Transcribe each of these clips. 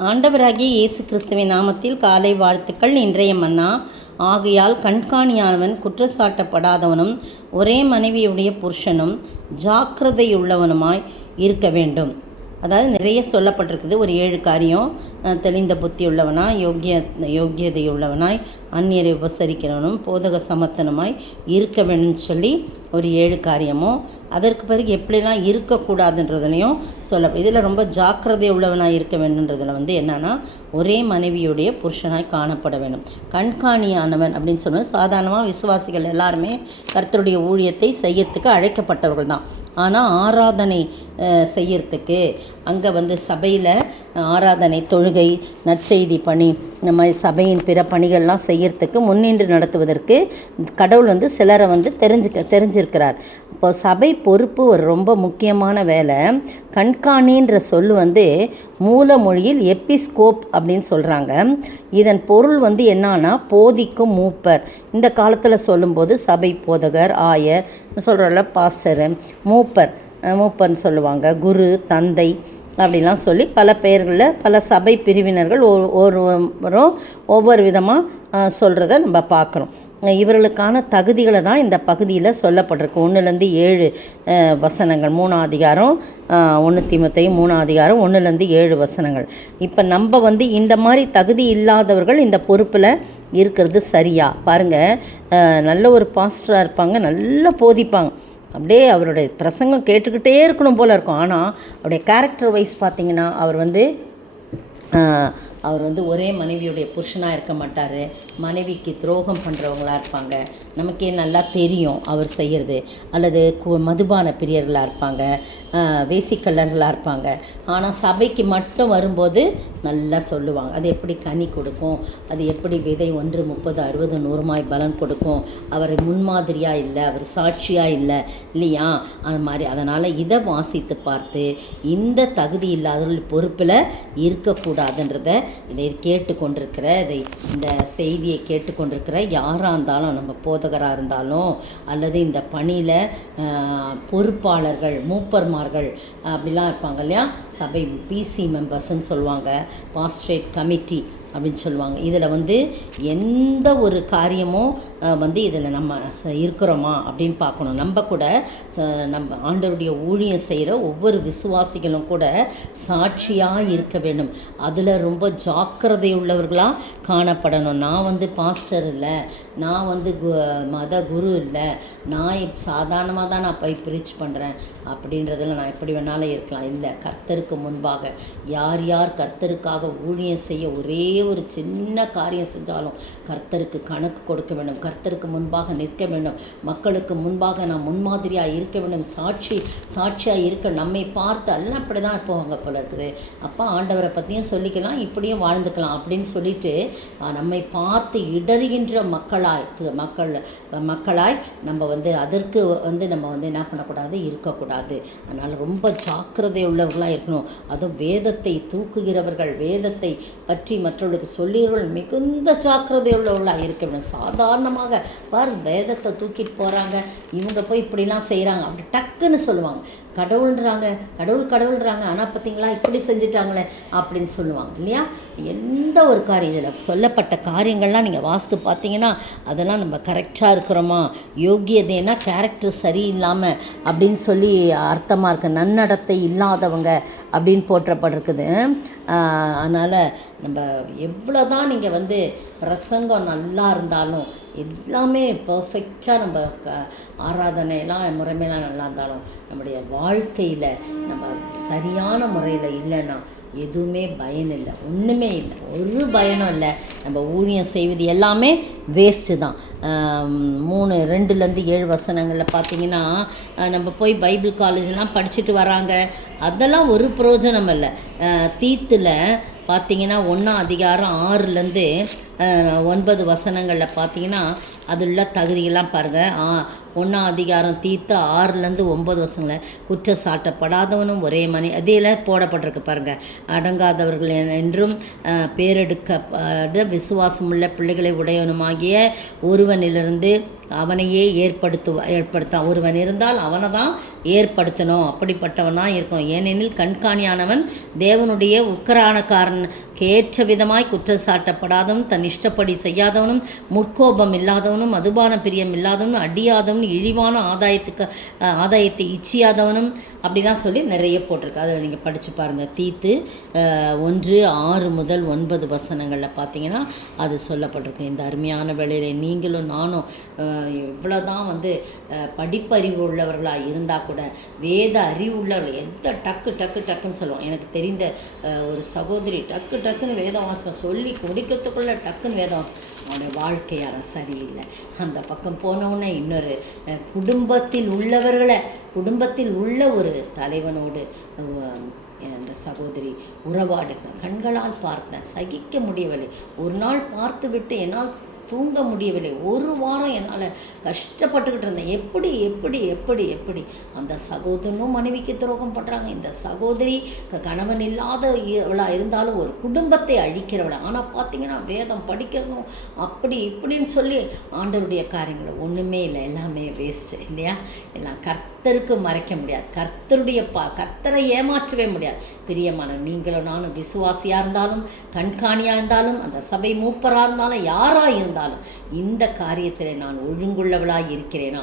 ஆண்டவராகிய இயேசு கிறிஸ்துவின் நாமத்தில் காலை வாழ்த்துக்கள். இன்றைய மன்னா, ஆகையால் கண்காணியானவன் குற்றச்சாட்டப்படாதவனும் ஒரே மனைவியுடைய புருஷனும் ஜாக்கிரதையுள்ளவனுமாய் இருக்க வேண்டும். அதாவது நிறைய சொல்லப்பட்டிருக்குது. ஒரு 7 காரியம். தெளிந்த புத்தி உள்ளவனாய், யோக்கியதை உள்ளவனாய், அந்நியரை உபசரிக்கிறவனும் போதக சமத்தனுமாய் இருக்க வேணும்னு சொல்லி ஒரு 7 காரியமும், அதற்கு பிறகு எப்படிலாம் இருக்கக்கூடாதுன்றதுலையும் இதில் ரொம்ப ஜாக்கிரதை உள்ளவனாக இருக்க வேண்டுன்றதில் என்னென்னா, ஒரே மனைவியுடைய புருஷனாய் காணப்பட வேண்டும். கண்காணியானவன் அப்படின்னு சொன்னால் சாதாரணமாக விசுவாசிகள் எல்லாருமே கர்த்தருடைய ஊழியத்தை செய்யறதுக்கு அழைக்கப்பட்டவர்கள் தான். ஆனால் ஆராதனை செய்யறதுக்கு அங்கே சபையில் ஆராதனை, தொழுகை, நற்செய்தி பணி, இந்த மாதிரி சபையின் பிற பணிகள்லாம் செய்யறதுக்கு முன்னின்று நடத்துவதற்கு கடவுள் சிலரை தெரிஞ்சிருக்கிறார். இப்போ சபை பொறுப்பு ஒரு ரொம்ப முக்கியமான வேலை. கண்காணின்ற சொல் மூல மொழியில் எபிஸ்கோப் அப்படின்னு சொல்கிறாங்க. இதன் பொருள் என்னன்னா போதிக்கும் மூப்பர். இந்த காலத்தில் சொல்லும்போது சபை போதகர், ஆயர் சொல்கிறல, பாஸ்டரு, மூப்பர்னு சொல்லுவாங்க, குரு, தந்தை அப்படிலாம் சொல்லி பல பெயர்களில் பல சபை பிரிவினர்கள் ஒவ்வொருவரும் ஒவ்வொரு விதமாக சொல்கிறத நம்ம பார்க்குறோம். இவர்களுக்கான தகுதிகளை தான் இந்த பகுதியில் சொல்லப்பட்டிருக்கு. 1-7 வசனங்கள், 3ஆம் அதிகாரம் 1 தீமோத்தேயு 3ஆம் அதிகாரம் 1-7 வசனங்கள். இப்போ நம்ம இந்த மாதிரி தகுதி இல்லாதவர்கள் இந்த பொறுப்பில் இருக்கிறது சரியா? பாருங்கள், நல்ல ஒரு பாஸ்டராக இருப்பாங்க, நல்லா போதிப்பாங்க, அப்படியே அவருடைய பிரசங்கம் கேட்டுக்கிட்டே இருக்கணும் போல் இருக்கும். ஆனால் அவருடைய கேரக்டர் வைஸ் பார்த்திங்கன்னா அவர் ஒரே மனைவியுடைய புருஷனாக இருக்க மாட்டார். மனைவிக்கு துரோகம் பண்ணுறவங்களாக இருப்பாங்க. நமக்கே நல்லா தெரியும் அவர் செய்கிறது. அல்லது மதுபான பிரியர்களாக இருப்பாங்க, வேசிக்கல்லர்களாக இருப்பாங்க. ஆனால் சபைக்கு மட்டும் வரும்போது நல்லா சொல்லுவாங்க. அது எப்படி கனி கொடுக்கும், அது எப்படி விதை 1 30 60 100 பலன் கொடுக்கும். அவர் முன்மாதிரியாக இல்லை, அவர் சாட்சியாக இல்லை இல்லையா? அது மாதிரி. அதனால் இதை வாசித்து பார்த்து இந்த தகுதி இல்லாதவர்கள் பொறுப்பில் இருக்கக்கூடாதுன்றதை இதை கேட்டுக்கொண்டிருக்கிற இந்த செய்தியை கேட்டுக்கொண்டிருக்கிற யாராக இருந்தாலும், நம்ம போதகராக இருந்தாலும் அல்லது இந்த பணியில் பொறுப்பாளர்கள், மூப்பர்மார்கள் அப்படிலாம் இருப்பாங்க இல்லையா? சபை பிசி மெம்பர்ஸ்ன்னு சொல்லுவாங்க, பாஸ்ட்ரேட் கமிட்டி அப்படின்னு சொல்லுவாங்க. இதில் எந்த ஒரு காரியமும் இதில் நம்ம இருக்கிறோமா அப்படின்னு பார்க்கணும். நம்ம கூட நம்ம ஆண்டவருடைய ஊழியம் செய்கிற ஒவ்வொரு விசுவாசிகளும் கூட சாட்சியாக இருக்க வேண்டும். அதில் ரொம்ப ஜாக்கிரதை உள்ளவர்களாக காணப்படணும். நான் பாஸ்டர் இல்லை, நான் மத குரு இல்லை, நான் சாதாரணமாக தான் நான் போய் ப்ரீச் பண்ணுறேன் அப்படின்றதில் நான் எப்படி வேணாலும் இருக்கலாம். இல்லை, கர்த்தருக்கு முன்பாக யார் யார் கர்த்தருக்காக ஊழியம் செய்ய ஒரே ஒரு சின்ன காரியம் செஞ்சாலும் கர்த்தருக்கு கணக்கு கொடுக்க வேண்டும், கர்த்தருக்கு முன்பாக நிற்க வேண்டும், மக்களுக்கு முன்பாக நாம் முன்மாதிரியாக இருக்க வேண்டும், சாட்சியாக இருக்க. நம்மை பார்த்து எல்லாம் அப்படி தான் இருப்போங்க போல இருக்குது. அப்போ ஆண்டவரை பற்றியும் சொல்லிக்கலாம், இப்படியும் வாழ்ந்துக்கலாம் அப்படின்னு சொல்லிட்டு நம்மை பார்த்து இடறுகின்ற மக்களாய் நம்ம அதற்கு நம்ம என்ன பண்ணக்கூடாது, இருக்கக்கூடாது. அதனால் ரொம்ப ஜாக்கிரதை உள்ளவர்களாக இருக்கணும். அதுவும் வேதத்தை தூக்குகிறவர்கள், வேதத்தை பற்றி மற்றவர்களுக்கு சொல்லியவர்கள் மிகுந்த ஜாக்கிரதை உள்ளவர்களாக இருக்க வேண்டும். சாதாரணமாக வேதத்தை தூக்கிட்டு போகிறாங்க, இவங்க போய் இப்படிலாம் செய்கிறாங்க, அப்படி டக்குன்னு சொல்லுவாங்க, கடவுள்ன்றாங்க, ஆனால் பார்த்தீங்களா இப்படி செஞ்சிட்டாங்களே அப்படின்னு சொல்லுவாங்க இல்லையா? எந்த ஒரு காரியம் இதில் சொல்லப்பட்ட காரியங்கள்லாம் நீங்கள் வாஸ்து பார்த்தீங்கன்னா அதெல்லாம் நம்ம கரெக்டாக இருக்கிறோமா? யோக்கியதைனா கேரக்டர் சரியில்லாமல் அப்படின்னு சொல்லி அர்த்தமாக இருக்க, நன்னடத்தை இல்லாதவங்க அப்படின்னு போற்றப்பட்டிருக்குது. அதனால் நம்ம எவ்வளோ தான் நீங்கள் பிரசங்கம் நல்லா இருந்தாலும், எல்லாமே பர்ஃபெக்டாக நம்ம ஆராதனையெல்லாம் முறைமையெல்லாம் நல்லா இருந்தாலும் நம்முடைய வாழ்க்கையில் நம்ம சரியான முறையில் இல்லைன்னா எதுவுமே பயன் இல்லை, ஒன்றுமே இல்லை, ஒரு பயனும் இல்லை. நம்ம ஊழியம் செய்வது எல்லாமே வேஸ்ட்டு தான். 2-7 வசனங்களில் பார்த்தீங்கன்னா நம்ம போய் பைபிள் காலேஜெலாம் படிச்சுட்டு வராங்க, அதெல்லாம் ஒரு பிரயோஜனம் இல்லை. தீத்தில் பார்த்தீங்கன்னா 1ஆம் அதிகாரம் 6-9 வசனங்களில் பார்த்தீங்கன்னா அதில் தகுதியெல்லாம் பாருங்கள். 1ஆம் அதிகாரம் தீத்து 6-9 வசனங்களை குற்றச்சாட்டப்படாதவனும் ஒரே அதில் போடப்பட்டிருக்கு பாருங்கள். அடங்காதவர்கள் என்றும் பேரெடுக்க விசுவாசமுள்ள பிள்ளைகளை உடையவனுமாகிய ஒருவனிலிருந்து அவனையே ஏற்படுத்தான். ஒருவன் இருந்தால் அவனை தான் ஏற்படுத்தணும், அப்படிப்பட்டவன் தான் இருக்கணும். ஏனெனில் கண்காணியானவன் தேவனுடைய உக்கரானக்காரனுக்கு ஏற்ற விதமாய் குற்றச்சாட்டப்படாதவனும் தன் இஷ்டப்படி செய்யாதவனும் முற்கோபம் இல்லாதவனும் மதுபான பிரியம் இல்லாதவனும் அடியாதவனும் இழிவான ஆதாயத்தை இச்சியாதவனும் அப்படிலாம் சொல்லி நிறைய போட்டிருக்கு. அதில் நீங்கள் படித்து பாருங்கள். தீத்து 1:6-9 வசனங்களில் பார்த்தீங்கன்னா அது சொல்லப்பட்டிருக்கு. இந்த அருமையான வேளையில் நீங்களும் நானும் இவ்வளோதான் படிப்பறிவு உள்ளவர்களாக இருந்தால் கூட வேத அறிவு உள்ளவர்கள் எந்த டக்குன்னு சொல்லுவோம். எனக்கு தெரிந்த ஒரு சகோதரி டக்குன்னு வேதம் வாசகம் சொல்லி முடிக்கிறதுக்குள்ளே டக்குன்னு வேதம் அவனுடைய வாழ்க்கையார சரியில்லை. அந்த பக்கம் போனவுடனே இன்னொரு குடும்பத்தில் உள்ள ஒரு தலைவனோடு அந்த சகோதரி உறவாடின கண்களால் பார்த்தேன், சகிக்க முடியவில்லை. ஒரு நாள் பார்த்து விட்டு என்னால் தூங்க முடியவில்லை. ஒரு வாரம் என்னால் கஷ்டப்பட்டுக்கிட்டு இருந்தேன். எப்படி அந்த சகோதரனும் மனைவிக்கு துரோகம் பண்ணுறாங்க. இந்த சகோதரி கணவன் இல்லாத இவளா இருந்தாலும் ஒரு குடும்பத்தை அழிக்கிறவளா. ஆனால் பார்த்தீங்கன்னா வேதம் படிக்கிறதும் அப்படி இப்படின்னு சொல்லி ஆண்டவருடைய காரியங்கள் ஒன்றுமே இல்லை, எல்லாமே வேஸ்ட்டு இல்லையா? எல்லாம் கர்த்தருக்கு மறைக்க முடியாது, கர்த்தரை ஏமாற்றவே முடியாது. பிரியமான நீங்களும் நானும் விசுவாசியாக இருந்தாலும் கண்காணியாக இருந்தாலும் அந்த சபை மூப்பராக இருந்தாலும் யாராக இருந்தாலும் இந்த காரியத்தில் நான் ஒழுங்குள்ளவளாய் இருக்கிறேன்னு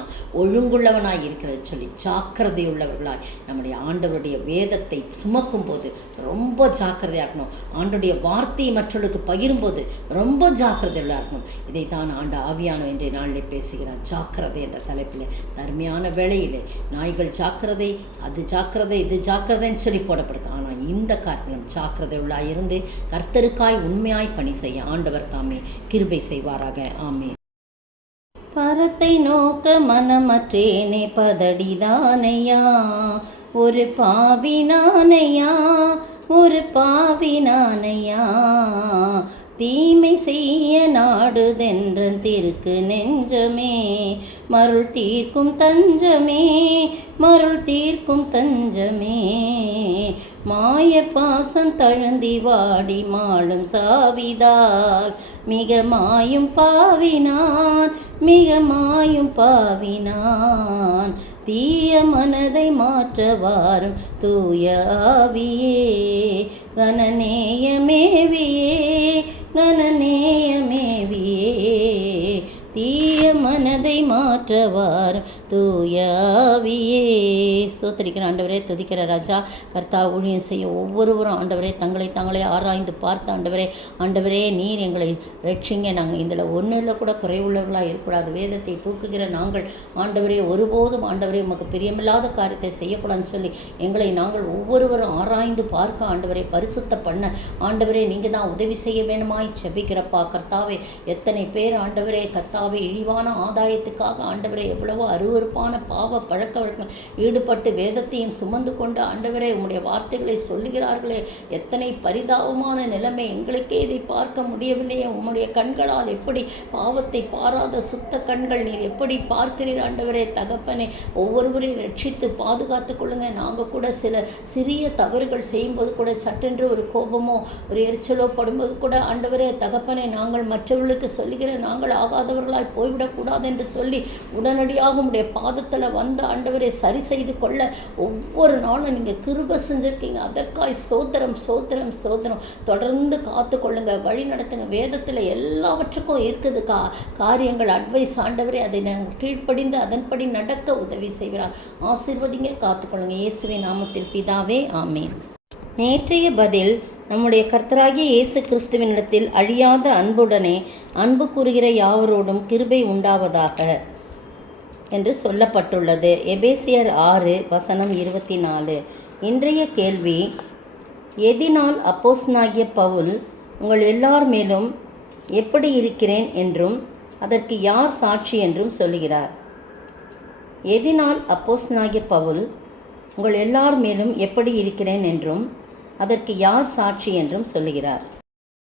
சொல்லி ஜாக்கிரதை உள்ளவர்களாய் நம்முடைய ஆண்டவருடைய வேதத்தை சுமக்கும் போது ரொம்ப ஜாக்கிரதையாக இருக்கணும். ஆண்டவருடைய வார்த்தையை மற்றவர்களுக்கு பகிரும்போது ரொம்ப ஜாக்கிரதையாக இருக்கணும். இதை தான் ஆவியானவர் இன்றைய நாளில் பேசுகிறார். ஜாக்கிரதை என்ற தலைப்பில் அருமையான வேளையிலே நாய்கள் ஜாக்கிரதை, அது ஜாக்கிரதை, இது ஜாக்கிரதைன்னு சொல்லி போடப்படுது. ஆனால் இந்த காரியத்திலும் ஜாக்கிரதை உள்ளாய் இருந்து கர்த்தருக்காய் உண்மையாய் பணி செய்ய ஆண்டவர் தாமே கிருபை செய்வாராக. ஆமென். பரத்தை நோக்க மனமற்றேனே பதடிதானையா, ஒரு பாவினானையா தீமை செய்ய நாடுதென்றன் திருக்கு நெஞ்சமே, மருள் தீர்க்கும் தஞ்சமே மாய பாசம் தழுந்தி வாடி மாளும் சாவிதால் மிக மாயும் பாவினான் தீய மனதை மாற்றவாரும் தூய ஆவியே கனநேயமேவியே தீய மனதை மாற்றவாரும் தூய ஆவியே. ஸ்தோத்திரிக்கிற ஆண்டவரே, துதிக்கிற ராஜா, கர்த்தா ஊழியம் செய்ய ஒவ்வொருவரும் ஆண்டவரே தாங்களே ஆராய்ந்து பார்த்து ஆண்டவரே நீர் எங்களை ரட்சிங்க. நாங்கள் இதில் ஒன்றில் கூட குறைவுள்ளவர்களாக இருக்கக்கூடாது. வேதத்தை தூக்குகிற நாங்கள் ஆண்டவரே ஒருபோதும் ஆண்டவரே உமக்கு பிரியமில்லாத காரியத்தை செய்யக்கூடாதுன்னு சொல்லி எங்களை நாங்கள் ஒவ்வொருவரும் ஆராய்ந்து பார்க்க ஆண்டவரை பரிசுத்த பண்ண ஆண்டவரே நீங்கள் தான் உதவி செய்ய வேணுமாய் செபிக்கிறப்பா. கர்த்தாவே, எத்தனை பேர் ஆண்டவரே இழிவான ஆதாயத்துக்காக ஆண்டவரே எவ்வளவோ அருவருப்பான பாவ பழக்க வழக்கம் ஈடுபட்டு வேதத்தையும் சுமந்து கொண்டு ஆண்டவரே உம்முடைய வார்த்தைகளை சொல்லுகிறார்களே, எத்தனை பரிதாபமான நிலைமை. எங்களுக்கே இதை பார்க்க முடியவில்லையே. உம்முடைய கண்களால் எப்படி பாவத்தை பாராத சுத்த கண்கள் நீர் எப்படி பார்க்கிறீர் ஆண்டவரே. தகப்பனே, ஒவ்வொருவரையும் ரட்சித்து பாதுகாத்து கொள்ளுங்க. நாங்கள் கூட சில சிறிய தவறுகள் செய்யும்போது கூட சட்டென்று ஒரு கோபமோ ஒரு எரிச்சலோ படும்போது கூட ஆண்டவரே தகப்பனே, நாங்கள் மற்றவர்களுக்கு சொல்லுகிற நாங்கள் ஆகாதவர்களாய் போய்விடக்கூடாது என்று சொல்லி உடனடியாக உம்முடைய பாதத்தில் வந்து ஆண்டவரை சரி செய்து கொள்ள ஒவ்வொரு நாளும் நீங்கள் கிருபை செஞ்சுருக்கீங்க. அதற்காய் ஸ்தோத்திரம். தொடர்ந்து காத்து கொள்ளுங்க, வழி நடத்துங்க. வேதத்தில் எல்லாவற்றுக்கும் இருக்குது காரியங்கள், அட்வைஸ் ஆண்டவரே, அதை நாங்கள் கீழ்ப்படிந்து அதன்படி நடக்க உதவி செய்கிறார். ஆசீர்வதிங்க, காத்துக்கொள்ளுங்க. இயேசுவின் நாமத்தில் பிதாவே, ஆமென். நேற்றைய பதில் நம்முடைய கர்த்தராகிய இயேசு கிறிஸ்துவினிடத்தில் அழியாத அன்புடனே அன்பு கூறுகிற யாவரோடும் கிருபை உண்டாவதாக என்று சொல்லப்பட்டுள்ளது. எபேசியர் 6:24. இன்றைய கேள்வி: எதினால் அப்போஸ்தலனாகிய பவுல் உங்கள் எல்லார் மேலும் எப்படி இருக்கிறேன் என்றும் அதற்கு யார் சாட்சி என்றும் சொல்கிறார்? எதினால் அப்போஸ்தலனாகிய பவுல் உங்கள் எல்லார் மேலும் எப்படி இருக்கிறேன் என்றும் அதற்கு யார் சாட்சி என்றும் சொல்லுகிறார்?